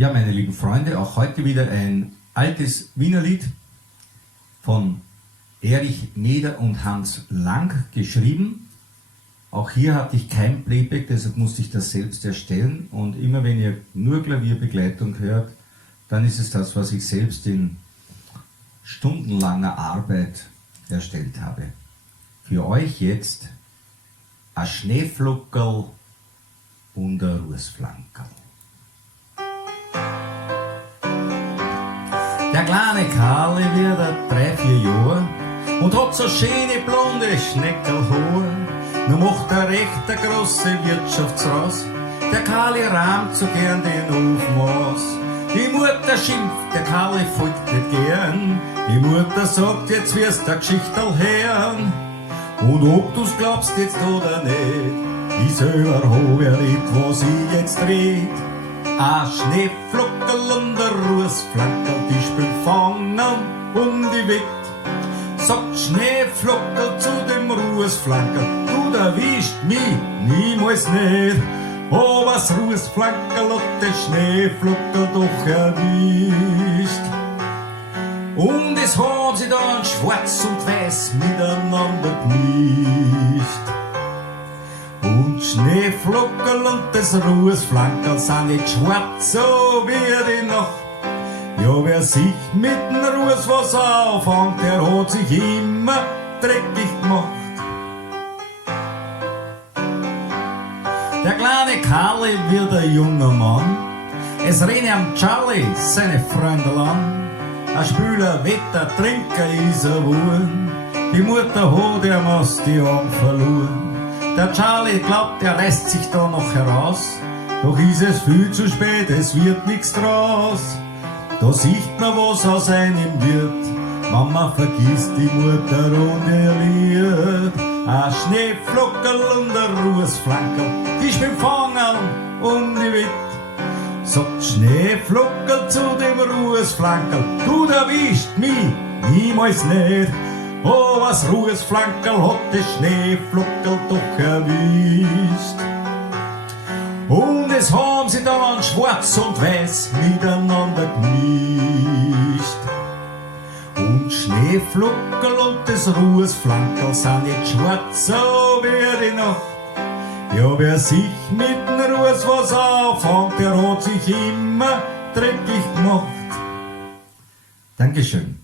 Ja, meine lieben Freunde, auch heute wieder ein altes Wienerlied von Erich Meder und Hans Lang geschrieben. Auch hier hatte ich kein Playback, deshalb musste ich das selbst erstellen. Und immer wenn ihr nur Klavierbegleitung hört, dann ist es das, was ich selbst in stundenlanger Arbeit erstellt habe. Für euch jetzt ein Schneeflockerl und ein Rußflankerl. Der kleine Karli wird 3-4 Jahre und hat so schöne blonde Schneckelhaar. Nur macht er recht eine große Wirtschaftsraus. Der Karli rahmt so gern den Aufmaß. Die Mutter schimpft, der Karli folgt nicht gern. Die Mutter sagt, jetzt wirst du eine Geschichtel hören. Und ob du's glaubst jetzt oder nicht, ich selber hab erlebt, was ich jetzt red. Ein Schneeflockerl und ein Rußflankerl, die spielen Fangen um die Wett. Sagt Schneeflockerl zu dem Rußflankerl, du erwischt mich niemals nicht. Aber das Rußflankerl hat den Schneeflockerl doch erwischt. Und es haben sie dann schwarz und weiß miteinander gemischt. Und Schneeflockerl und das Rußflankerl sind jetzt schwarz, so wie die Nacht. Ja, wer sich mit dem Rußwasser auffängt, der hat sich immer dreckig gemacht. Der kleine Karli wird ein junger Mann, es renne am Charlie seine Freunde an. Ein Spüler, Wetter, Trinker ist er geworden, die Mutter hat ihm aus die Augen verloren. Der Charlie glaubt, er reißt sich da noch heraus, doch ist es viel zu spät, es wird nichts draus. Da sieht man, was aus einem wird, Mama vergisst die Mutter und ihr Lied. Ein Schneeflockerl und ein Rußflankerl, die spielen Fangen um die Wett. Sagt Schneeflockerl zu dem Rußflankerl, du erwischt mich niemals nicht. Oh, was Rußflankerl hat das Schneeflockerl doch erwischt. Und es haben sie dann schwarz und weiß miteinander gemischt. Und Schneeflockerl und das Rußflankerl sind jetzt schwarz, so wie die Nacht. Ja, wer sich mit dem Rußwasser auffängt, der hat sich immer dreckig gemacht. Dankeschön.